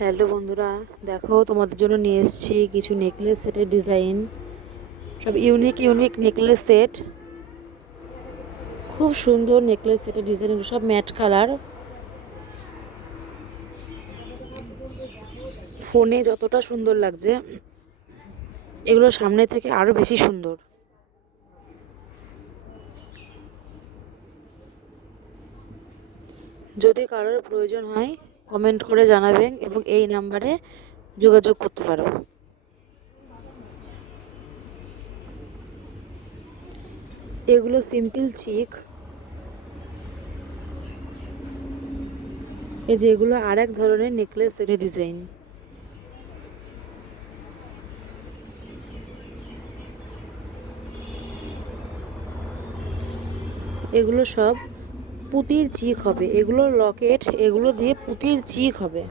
Hello বন্ধুরা, দেখো তোমাদের জন্য নিয়ে এসেছি কিছু নেকলেস সেটের ডিজাইন। সব ইউনিক ইউনিক নেকলেস সেট, খুব সুন্দর নেকলেস সেটের ডিজাইন। এগুলো সব ম্যাট কালার। ফোনে যতটা সুন্দর লাগছে, এগুলো সামনে থেকে আরও বেশি সুন্দর। যদি কারোর প্রয়োজন হয় কমেন্ট করে জানাবেন এবং এই নাম্বারে যোগাযোগ করতে পারো। এগুলো সিম্পল চিক। এই যে এগুলো আর এক ধরনের নেকলেস সেটের ডিজাইন। এগুলো সব পুঁতির চিক হবে। এগুলো লকেট, এগুলো দিয়ে পুঁতির চিক হবে।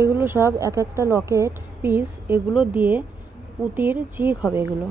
এগুলো সব এক একটা লকেট পিস, এগুলো দিয়ে পুঁতির চিক হবে এগুলো।